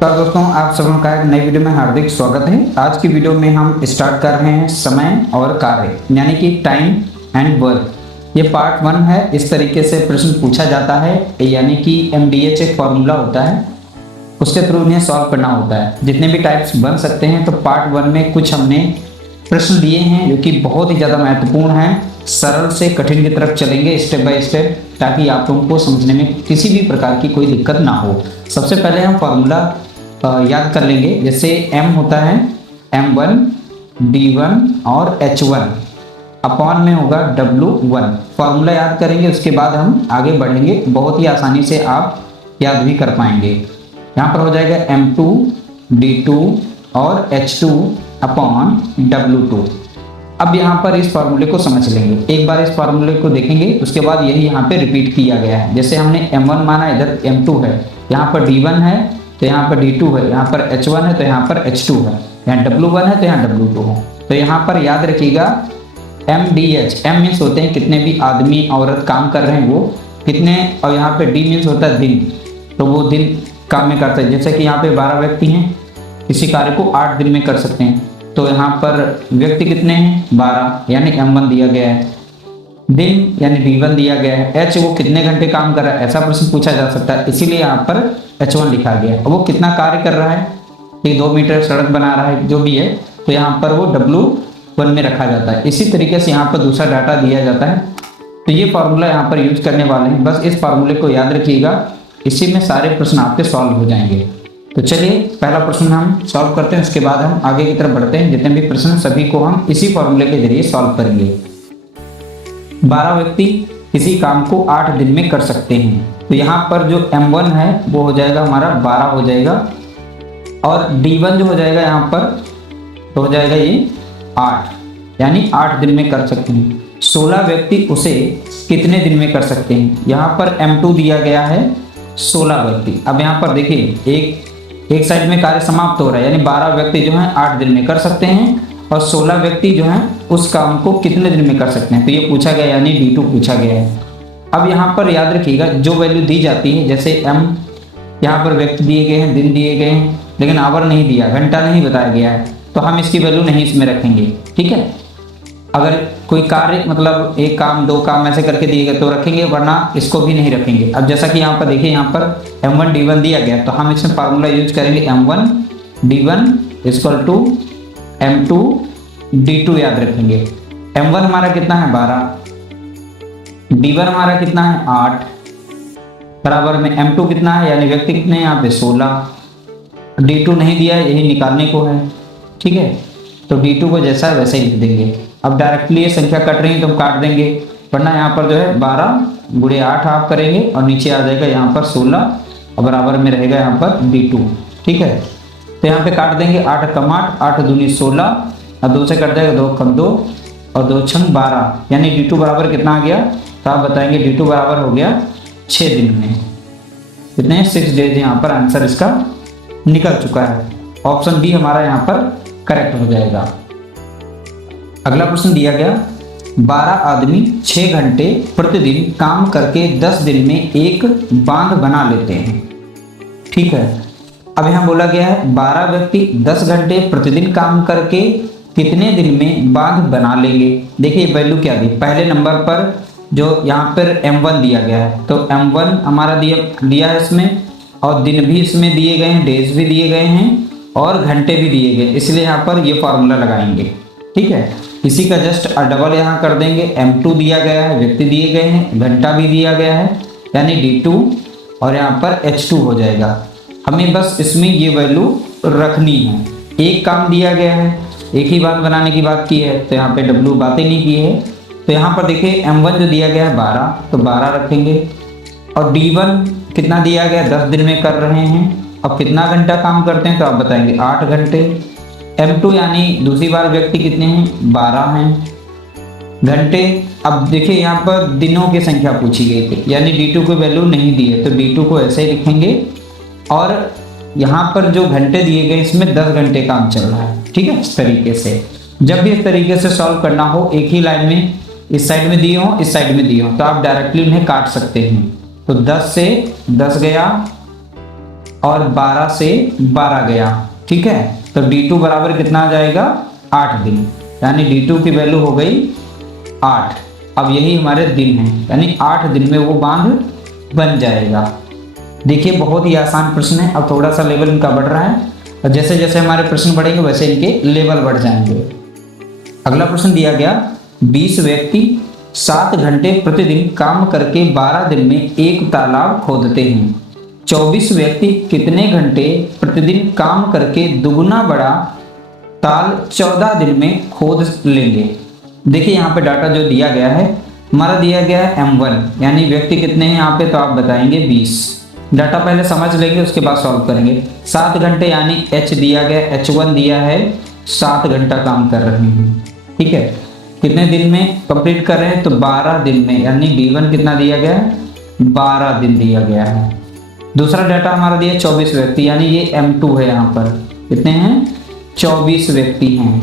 तो दोस्तों, आप सभी का एक नई वीडियो में हार्दिक स्वागत है। आज की वीडियो में हम स्टार्ट कर रहे हैं समय और कार्य यानी कि टाइम एंड वर्क। ये पार्ट 1 है। इस तरीके से प्रश्न पूछा जाता है, यानी कि MDH एक फॉर्मूला होता है, उसके थ्रू इन्हें सॉल्व करना होता है। जितने भी टाइप्स बन सकते हैं, तो पार्ट 1 में कुछ हमने प्रश्न दिए हैं जो कि बहुत ही ज़्यादा महत्वपूर्ण हैं। सरल से कठिन की तरफ चलेंगे स्टेप बाय स्टेप, ताकि आप लोगों को समझने में किसी भी प्रकार की कोई दिक्कत ना हो। सबसे पहले हम फॉर्मूला याद कर लेंगे। जैसे m होता है m1 d1 और h1 अपॉन में होगा w1। फॉर्मूला याद करेंगे, उसके बाद हम आगे बढ़ेंगे। बहुत ही आसानी से आप याद भी कर पाएंगे। यहाँ पर हो जाएगा m2 d2 और h2 अपॉन w2। अब यहाँ पर इस फार्मूले को समझ लेंगे। एक बार इस फार्मूले को देखेंगे, उसके बाद यही यहाँ पे रिपीट किया गया है। जैसे हमने m1 माना, इधर m2 है, यहाँ पर d1 है तो यहाँ पर d2 है, यहाँ पर h1 है तो यहाँ पर h2 है, यहाँ w1 है तो यहाँ w2 है। तो यहाँ पर याद रखिएगा MDH, M मीन्स होते हैं कितने भी आदमी औरत काम कर रहे हैं वो कितने, और यहाँ पे D मीन्स होता है दिन, तो वो दिन काम में करते हैं। जैसे कि यहाँ पे 12 व्यक्ति हैं, किसी कार्य को 8 दिन में कर सकते हैं, तो यहाँ पर व्यक्ति कितने हैं 12, यानी M1 दिया गया है। दिन यानी D1 दिया गया है। H वो कितने घंटे काम कर रहा है, ऐसा प्रश्न पूछा जा सकता है, इसीलिए यहाँ पर H1 लिखा गया है। वो कितना कार्य कर रहा है, कि 2 मीटर सड़क बना रहा है, जो भी है, तो यहाँ पर वो W1 में रखा जाता है। इसी तरीके से यहाँ पर दूसरा डाटा दिया जाता है। तो ये फार्मूला यहाँ पर यूज करने वाले हैं, बस इस फार्मूले को याद रखिएगा, इसी में सारे प्रश्न आपके सॉल्व हो जाएंगे। तो चलिए पहला प्रश्न हम सॉल्व करते हैं, उसके बाद हम आगे की तरफ बढ़ते हैं। जितने भी प्रश्न सभी को हम इसी फार्मूले के जरिए सॉल्व करेंगे। 12 व्यक्ति किसी काम को 8 दिन में कर सकते हैं, तो यहाँ पर जो M1 है वो हो जाएगा हमारा 12 हो जाएगा, और D1 जो हो जाएगा यहाँ पर तो हो जाएगा ये 8, यानी 8 दिन में कर सकते हैं। 16 व्यक्ति उसे कितने दिन में कर सकते हैं, यहाँ पर M2 दिया गया है 16 व्यक्ति। अब यहाँ पर देखिए एक साइड में कार्य समाप्त हो रहा है, यानी 12 व्यक्ति जो हैं 8 दिन में कर सकते हैं, और 16 व्यक्ति जो हैं उस काम को कितने दिन में कर सकते हैं, तो ये पूछा गया, यानी D2 पूछा गया है। अब यहाँ पर याद रखिएगा जो वैल्यू दी जाती है, जैसे M यहाँ पर व्यक्ति दिए गए हैं, दिन दिए गए हैं, लेकिन आवर नहीं दिया, घंटा नहीं बताया गया है, तो हम इसकी वैल्यू नहीं इसमें रखेंगे। ठीक है, अगर कोई कार्य मतलब एक काम 2 काम ऐसे करके दिए गए तो रखेंगे, वरना इसको भी नहीं रखेंगे। अब जैसा कि यहाँ पर देखिए, यहाँ पर M1 D1 दिया गया, तो हम इसमें फार्मूला यूज करेंगे M1 D1 equal to M2 D2 याद रखेंगे। M1 हमारा कितना है 12, D1 हमारा कितना है 8, बराबर में M2 कितना है, यानी व्यक्ति कितने हैं यहाँ पे 16, D2 नहीं दिया है, यही निकालने को है। ठीक है, तो D2 को जैसा है वैसे ही लिख देंगे। अब डायरेक्टली ये संख्या कट रही है तो हम काट देंगे, वरना यहाँ पर जो है 12 गुणे 8 आप करेंगे, और नीचे आ जाएगा यहाँ पर 16, और बराबर में रहेगा यहाँ पर D2। ठीक है, तो यहाँ पे काट देंगे, 8 कम 8, 8 दूनी 16, और 2 से कट जाएगा, 2 कम 2 और 2 छंग 12, यानी D2 बराबर कितना आ गया, तो आप बताएंगे D2 बराबर हो गया 6 दिन में। कितने 6 डेज यहाँ पर आंसर इसका निकल चुका है। ऑप्शन बी हमारा यहाँ पर करेक्ट हो जाएगा। अगला प्रश्न दिया गया, 12 आदमी 6 घंटे प्रतिदिन काम करके 10 दिन में एक बांध बना लेते हैं। ठीक है, अब यहाँ बोला गया है 12 व्यक्ति 10 घंटे प्रतिदिन काम करके कितने दिन में बांध बना लेंगे। देखिए वैल्यू क्या दी, पहले नंबर पर जो यहाँ पर M1 दिया गया है, तो M1 हमारा दिया है इसमें, और दिन भी इसमें दिए गए हैं, डेज भी दिए गए हैं, और घंटे भी दिए गए, इसलिए यहाँ पर ये फार्मूला लगाएंगे। ठीक है, इसी का जस्ट डबल यहाँ कर देंगे। M2 दिया गया है, व्यक्ति दिए गए हैं, घंटा भी दिया गया है, यानी D2, और यहाँ पर H2 हो जाएगा। हमें बस इसमें ये वैल्यू रखनी है। एक काम दिया गया है, एक ही बात बनाने की बात की है, तो यहाँ पे W बातें नहीं की है, तो यहाँ पर देखिए M1 जो दिया गया है 12, तो 12 रखेंगे, और D1 कितना दिया गया 10 दिन में कर रहे हैं। अब कितना घंटा काम करते हैं, तो आप बताएंगे 8 घंटे। M2 यानी दूसरी बार व्यक्ति कितने हैं 12 हैं घंटे। अब देखिए यहाँ पर दिनों की संख्या पूछी गई थी, यानी D2 को वैल्यू नहीं दी है, तो D2 को ऐसे ही लिखेंगे, और यहाँ पर जो घंटे दिए गए इसमें 10 घंटे काम चल रहा है। ठीक है, इस तरीके से जब भी इस तरीके से सॉल्व करना हो, एक ही लाइन में इस साइड में दिए हो इस साइड में दिए हो, तो आप डायरेक्टली उन्हें काट सकते हैं। तो 10 से 10 गया, और 12 से 12 गया, ठीक है। तो D2 बराबर कितना आ जाएगा 8 दिन, यानी D2 की वैल्यू हो गई 8। अब यही हमारे दिन हैं, यानी 8 दिन में वो बांध बन जाएगा। देखिए बहुत ही आसान प्रश्न है। अब थोड़ा सा लेवल इनका बढ़ रहा है और जैसे जैसे हमारे प्रश्न बढ़ेंगे वैसे इनके लेवल बढ़ जाएंगे। अगला प्रश्न दिया गया 20 व्यक्ति 7 घंटे प्रतिदिन काम करके 12 दिन में एक तालाब खोदते हैं। 24 व्यक्ति कितने घंटे प्रतिदिन काम करके दुगुना बड़ा ताल 14 दिन में खोद लेंगे। देखिए यहाँ पे डाटा जो दिया गया है हमारा दिया गया है M1, यानी व्यक्ति कितने हैं यहाँ पे, तो आप बताएंगे 20। डाटा पहले समझ लेंगे उसके बाद सॉल्व करेंगे। 7 घंटे यानी H दिया गया, H1 दिया है 7 घंटा काम कर रहे हैं, ठीक है। कितने दिन में कंप्लीट कर रहे हैं, तो 12 दिन में, यानी D1 कितना दिया गया है 12 दिन दिया गया है। दूसरा डाटा हमारा दिया 24 व्यक्ति, यानी ये M2 है। यहाँ पर कितने हैं 24 व्यक्ति हैं।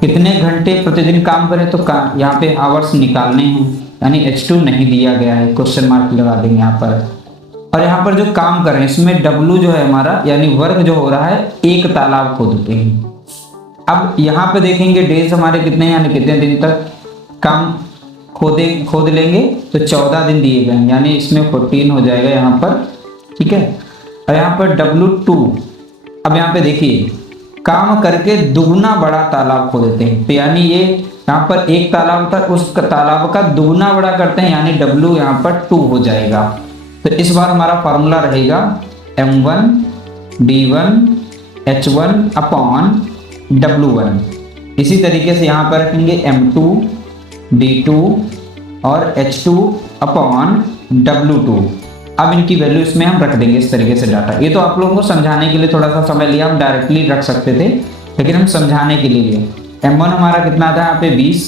कितने घंटे प्रतिदिन काम करें, तो यहाँ पे आवर्स निकालने हैं, यानी H2 नहीं दिया गया है, क्वेश्चन मार्क लगा देंगे यहाँ पर। और यहाँ पर जो काम कर रहे हैं इसमें W जो है हमारा, यानी वर्क जो हो रहा है एक तालाब खोदते हैं। अब यहाँ पे देखेंगे डेज हमारे कितने हैं, यानी कितने दिन तक काम खोद लेंगे, तो 14 दिन दिए गए हैं, यानी इसमें 14 हो जाएगा यहाँ पर, ठीक है। और यहाँ पर W2, अब यहाँ पे देखिए काम करके दुगना बड़ा तालाब खोदते हैं, तो यानी ये यहाँ पर एक तालाब था, उस तालाब का दुगना बड़ा करते हैं, यानी W यहाँ पर 2 हो जाएगा। तो इस बार हमारा फॉर्मूला रहेगा M1 D1 H1 upon W1। इसी तरीके से यहाँ पर रखेंगे M2 D2 और H2 अपॉन W2। अब इनकी वैल्यू इसमें हम रख देंगे इस तरीके से डाटा। ये तो आप लोगों को समझाने के लिए थोड़ा सा समय लिया, हम डायरेक्टली रख सकते थे, लेकिन हम समझाने के लिए M1 हमारा कितना था यहाँ पे 20,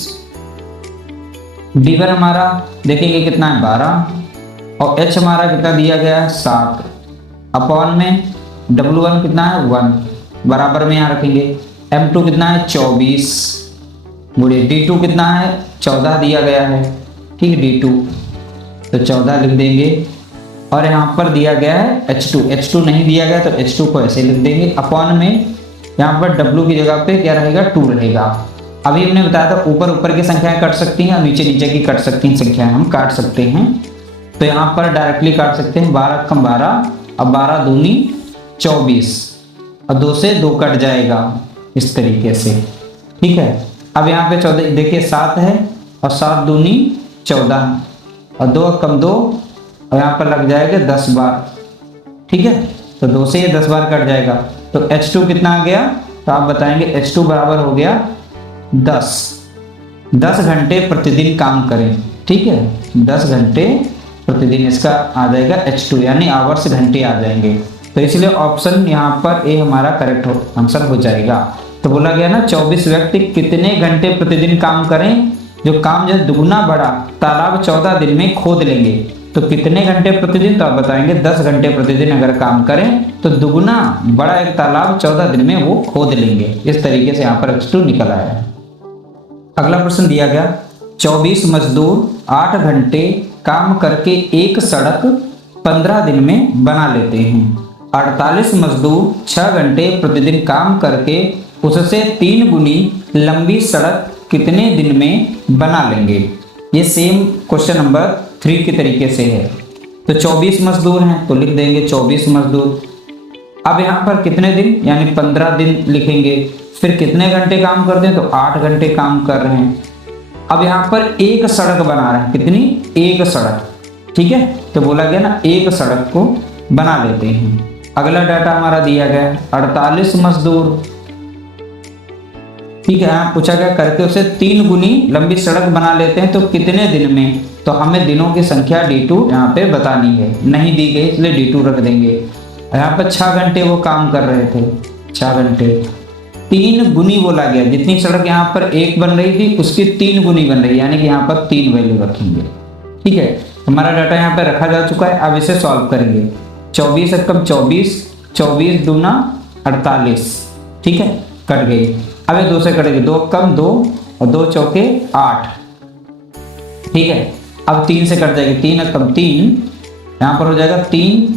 D1 हमारा देखेंगे कितना है 12, और H हमारा कितना दिया गया है 7, अपॉन में W1 कितना है 1, बराबर में यहाँ रखेंगे। M2 कितना है 24, गुणे D2 कितना है 14 दिया गया है, ठीक है D2, तो 14 लिख देंगे। और यहाँ पर दिया गया है H2 नहीं दिया गया तो H2 को ऐसे लिख देंगे, अपॉन में यहाँ पर W की जगह पे क्या रहेगा 2 रहेगा। अभी हमने बताया था ऊपर ऊपर की संख्याएं कट सकती हैं और नीचे नीचे की कट सकती हैं संख्याएं हम काट सकते हैं, तो यहाँ पर डायरेक्टली काट सकते हैं। 12 कम 12, अब 12 दूनी 24, और 2 से 2 कट जाएगा इस तरीके से, ठीक है। अब यहाँ पे 14 देखिए 7 है और 7 दूनी 14, और 2 कम 2, और यहाँ पर लग जाएगा 10 बार, ठीक है। तो 2 से ये 10 बार कट जाएगा, तो H2 कितना आ गया, तो आप बताएंगे H2 बराबर हो गया 10 घंटे प्रतिदिन काम करें, ठीक है। 10 घंटे प्रतिदिन इसका आ जाएगा H2, यानी आवर्स घंटे आ जाएंगे। तो इसलिए ऑप्शन यहाँ पर ए हमारा करेक्ट आंसर हो जाएगा। तो बोला गया ना 24 व्यक्ति कितने घंटे प्रतिदिन काम करें, जो काम जो दुगना बड़ा तालाब 14 दिन में खोद लेंगे, तो कितने घंटे प्रतिदिन, तो आप बताएंगे 10 घंटे प्रतिदिन अगर काम करें तो दुगना बड़ा एक तालाब 14 दिन में वो खोद लेंगे। इस तरीके से यहाँ पर H2 निकल आया है। अगला प्रश्न दिया गया 24 मजदूर 8 घंटे काम करके एक सड़क 15 दिन में बना लेते हैं। 48 मजदूर 6 घंटे प्रतिदिन काम करके उससे 3 गुनी लंबी सड़क कितने दिन में बना लेंगे। ये सेम क्वेश्चन नंबर 3 के तरीके से है। तो 24 मजदूर हैं तो लिख देंगे 24 मजदूर। अब यहाँ पर कितने दिन, यानी 15 दिन लिखेंगे। फिर कितने घंटे काम करते हैं, तो 8 घंटे काम कर रहे हैं। अब यहाँ पर एक सड़क बना रहे हैं, कितनी, एक सड़क, ठीक है। तो बोला गया ना एक सड़क को बना लेते हैं। अगला डाटा हमारा दिया गया 48 मजदूर, ठीक है। यहाँ पूछा गया करके उसे 3 गुनी लंबी सड़क बना लेते हैं तो कितने दिन में, तो हमें दिनों की संख्या D2 यहाँ पे बतानी है, नहीं दी गई इसलिए D2 रख देंगे। यहाँ पर 6 घंटे वो काम कर रहे थे, 6 घंटे 3 गुनी बोला गया, जितनी सड़क यहाँ पर एक बन रही थी उसकी 3 गुनी बन रही है, यानी कि यहाँ पर 3 वैल्यू रखेंगे, ठीक है। हमारा डाटा यहाँ पे रखा जा चुका है। अब इसे सॉल्व करेंगे। 24 कम 24, 24 दूना 48, ठीक है, कट गई। अब ये 2 से कटेगी, 2 कम 2 और 2 चौके 8, ठीक है। अब 3 से कट जाएगी, 3 कम 3, यहाँ पर हो जाएगा 3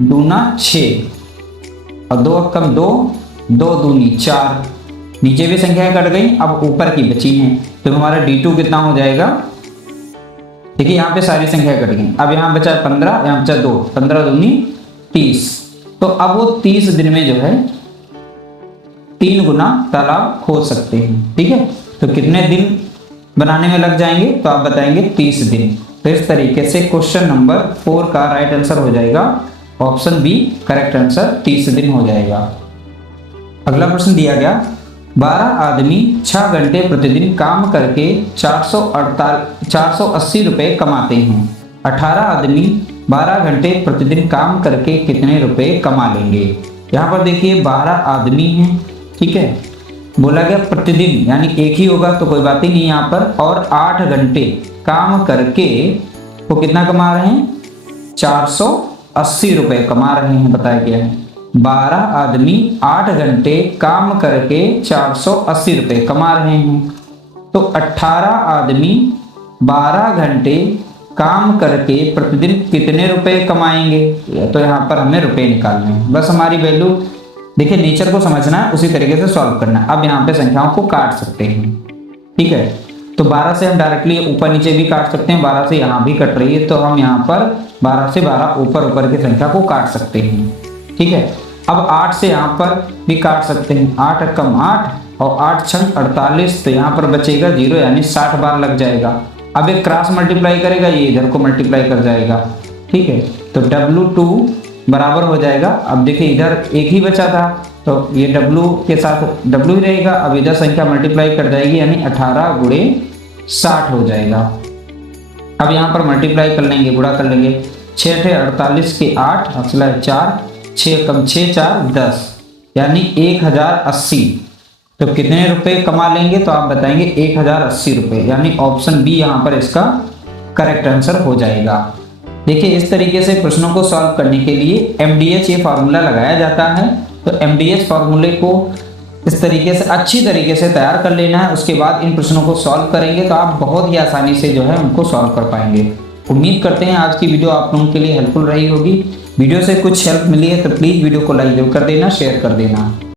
दूना 6 और 2 कम 2, 2 दूनी 4। नीचे भी संख्याएं कट गई, अब ऊपर की बची हैं, तो हमारा D2 कितना हो जाएगा। देखिए यहाँ पे सारी संख्याएं कट गई, अब यहाँ बचा 15, यहाँ बचा 2, 15 दूनी 30। तो अब वो 30 दिन में जो है 3 गुना तालाब खोद सकते हैं। ठीक है, तो कितने दिन बनाने में लग जाएंगे, तो आप बताएंगे 30 दिन। तो इस तरीके से क्वेश्चन नंबर 4 का राइट आंसर हो जाएगा ऑप्शन बी, करेक्ट आंसर 30 दिन हो जाएगा। अगला प्रश्न दिया गया, 12 आदमी 6 घंटे प्रतिदिन काम करके 480 रुपए कमाते हैं। 18 आदमी 12 घंटे प्रतिदिन काम करके कितने रुपए कमा लेंगे। यहाँ पर देखिए 12 आदमी हैं, ठीक है, बोला गया प्रतिदिन यानी एक ही होगा तो कोई बात ही नहीं यहाँ पर, और 8 घंटे काम करके वो कितना कमा रहे हैं, 480 रुपए कमा रहे हैं, बताया गया है। 12 आदमी 8 घंटे काम करके 480 रुपए कमा रहे हैं। तो 18 आदमी 12 घंटे काम करके प्रतिदिन कितने रुपए कमाएंगे, तो यहाँ पर हमें रुपए निकालने हैं। बस हमारी वैल्यू देखिए, नेचर को समझना है, उसी तरीके से सॉल्व करना है। अब यहाँ पे संख्याओं को काट सकते हैं, ठीक है। तो 12 से हम डायरेक्टली ऊपर नीचे भी काट सकते हैं, 12 से यहाँ भी कट रही है, तो हम यहाँ पर 12 से 12 ऊपर की संख्या को काट सकते हैं, ठीक है। अब 8 से यहाँ पर भी काट सकते हैं, 8 कम 8 और 8 छंग 48, तो यहाँ पर बचेगा 0 यानी 60 बार लग जाएगा। अब एक क्रॉस मल्टीप्लाई करेगा, ये इधर को मल्टीप्लाई कर जाएगा, ठीक है। तो W2 बराबर हो जाएगा। अब देखिए इधर एक ही बचा था, तो ये W के साथ W ही रहेगा। अब इधर संख्या मल्टीप्लाई कर जाएगी यानी 18 गुणे 60 हो जाएगा। अब यहाँ पर मल्टीप्लाई कर लेंगे, गुणा कर लेंगे, 6 × 48 के 8, 4, 6 कम 6 4 10 यानी 1080। तो कितने रुपए कमा लेंगे, तो आप बताएंगे 1080 रुपए, यानी ऑप्शन बी यहाँ पर इसका करेक्ट आंसर हो जाएगा। देखिए इस तरीके से प्रश्नों को सॉल्व करने के लिए MDH ये फार्मूला लगाया जाता है। तो MDH फार्मूले को इस तरीके से अच्छी तरीके से तैयार कर लेना है, उसके बाद इन प्रश्नों को सॉल्व करेंगे तो आप बहुत ही आसानी से जो है उनको सॉल्व कर पाएंगे। उम्मीद करते हैं आज की वीडियो आप लोगों के लिए हेल्पफुल रही होगी। वीडियो से कुछ हेल्प मिली है तो प्लीज़ वीडियो को लाइक जरूर कर देना, शेयर कर देना।